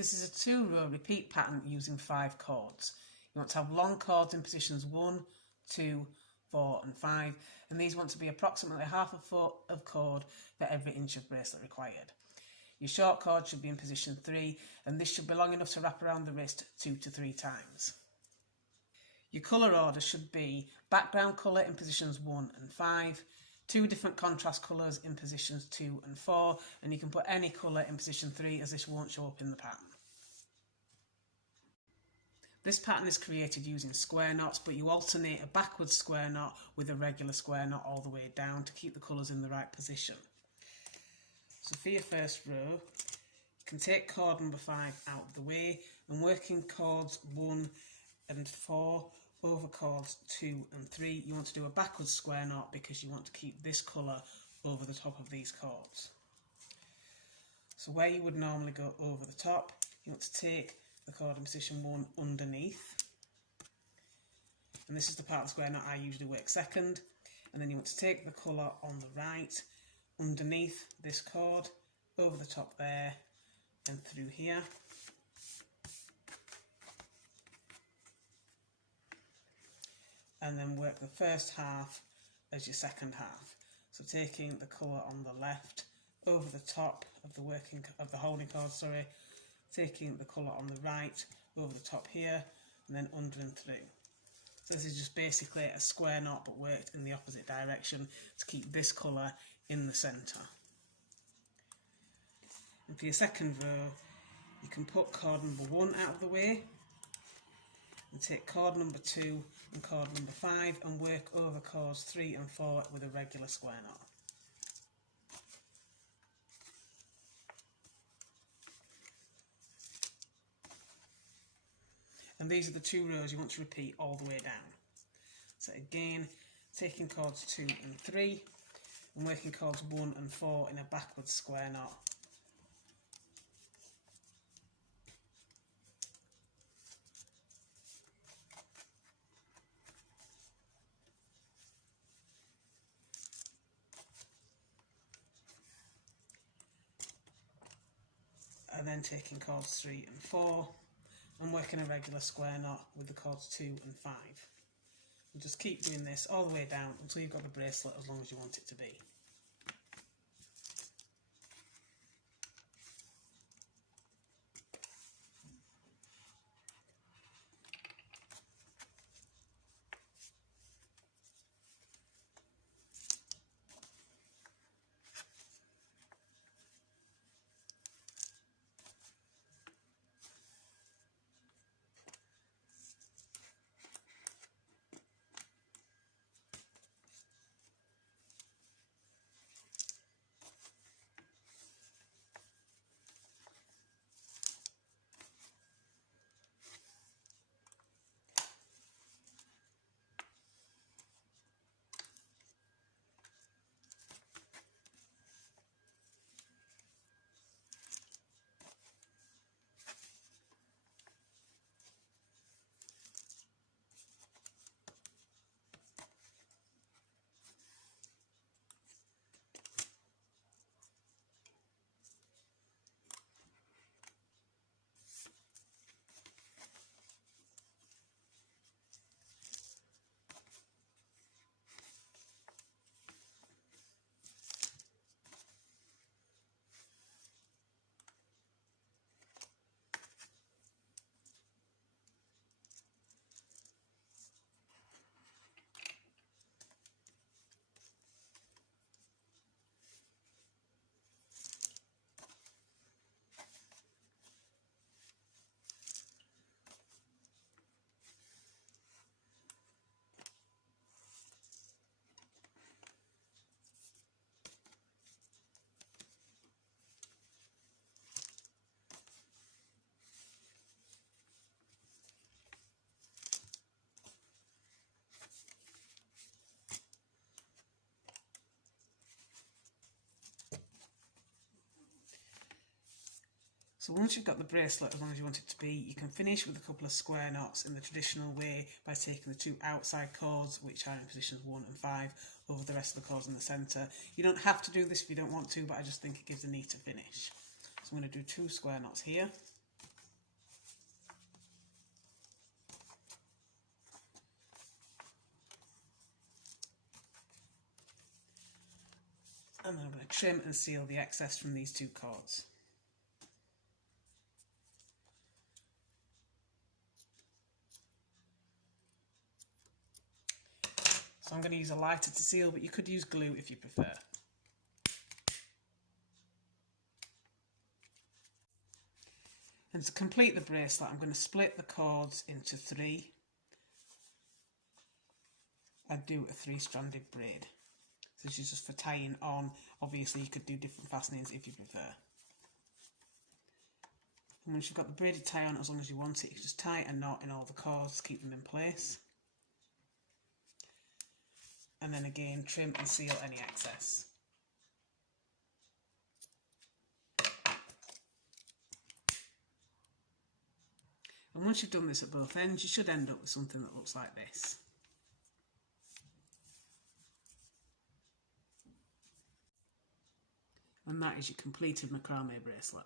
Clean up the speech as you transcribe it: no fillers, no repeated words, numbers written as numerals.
This is a 2-row repeat pattern using 5 cords. You want to have long cords in positions 1, 2, 4 and 5, and these want to be approximately half a foot of cord for every inch of bracelet required. Your short cord should be in position 3, and this should be long enough to wrap around the wrist 2 to 3 times. Your colour order should be background colour in positions 1 and 5, 2 different contrast colours in positions 2 and 4, and you can put any colour in position 3 as this won't show up in the pattern. This pattern is created using square knots, but you alternate a backwards square knot with a regular square knot all the way down to keep the colours in the right position. So for your first row, you can take cord number 5 out of the way and working cords 1 and 4 over cords 2 and 3, you want to do a backwards square knot because you want to keep this colour over the top of these cords. So where you would normally go over the top, you want to take the cord in position 1 underneath, and this is the part of the square knot I usually work second, and then you want to take the colour on the right underneath this cord, over the top there and through here, and then work the first half as your second half. So taking the colour on the left over the top of the holding cord, taking the colour on the right over the top here and then under and through. So this is just basically a square knot but worked in the opposite direction to keep this colour in the centre. And for your second row, you can put cord number 1 out of the way and take cord number 2 and cord number 5 and work over cords 3 and 4 with a regular square knot. And these are the 2 rows you want to repeat all the way down. So again, taking cords 2 and 3 and working cords 1 and 4 in a backwards square knot. And then taking cords 3 and 4 and working a regular square knot with the cords 2 and 5. And just keep doing this all the way down until you've got the bracelet as long as you want it to be. So once you've got the bracelet as long as you want it to be, you can finish with a couple of square knots in the traditional way by taking the 2 outside cords, which are in positions 1 and 5, over the rest of the cords in the centre. You don't have to do this if you don't want to, but I just think it gives a neater finish. So I'm going to do 2 square knots here. And then I'm going to trim and seal the excess from these two cords. So I'm going to use a lighter to seal, but you could use glue if you prefer. And to complete the bracelet, I'm going to split the cords into 3 and do a 3-stranded braid. So this is just for tying on. Obviously you could do different fastenings if you prefer. And once you've got the braided tie on, as long as you want it, you can just tie a knot in all the cords to keep them in place. And then again, trim and seal any excess. And once you've done this at both ends, you should end up with something that looks like this. And that is your completed macrame bracelet.